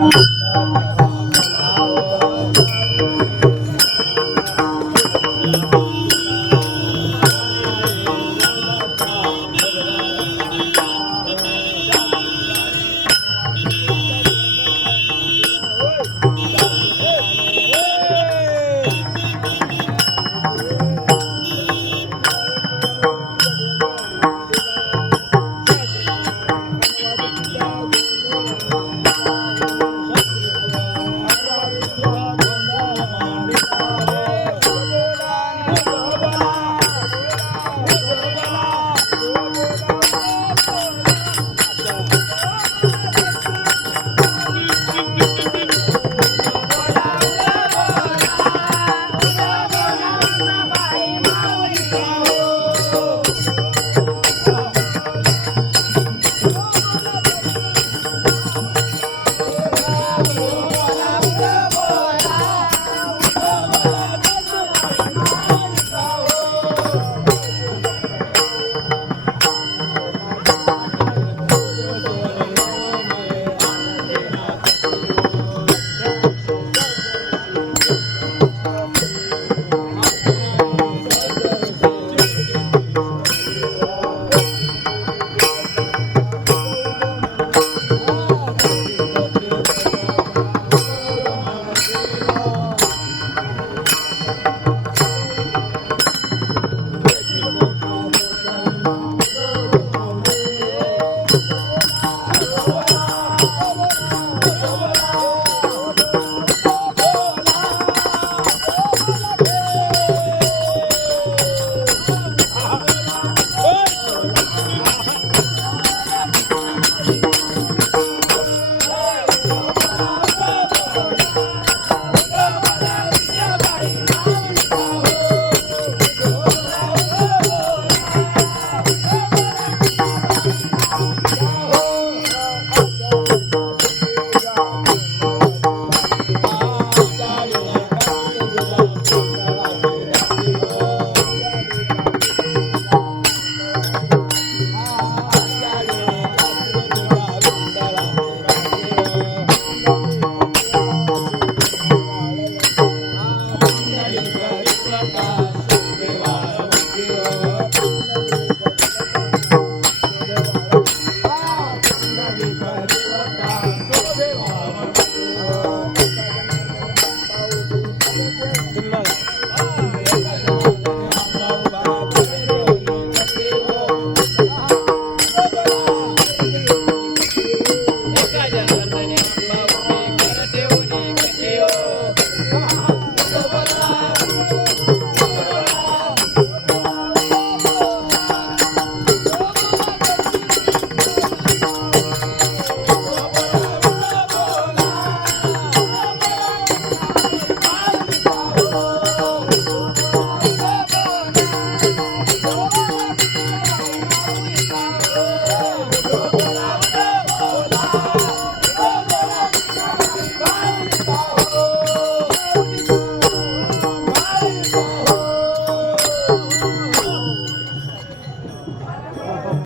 Música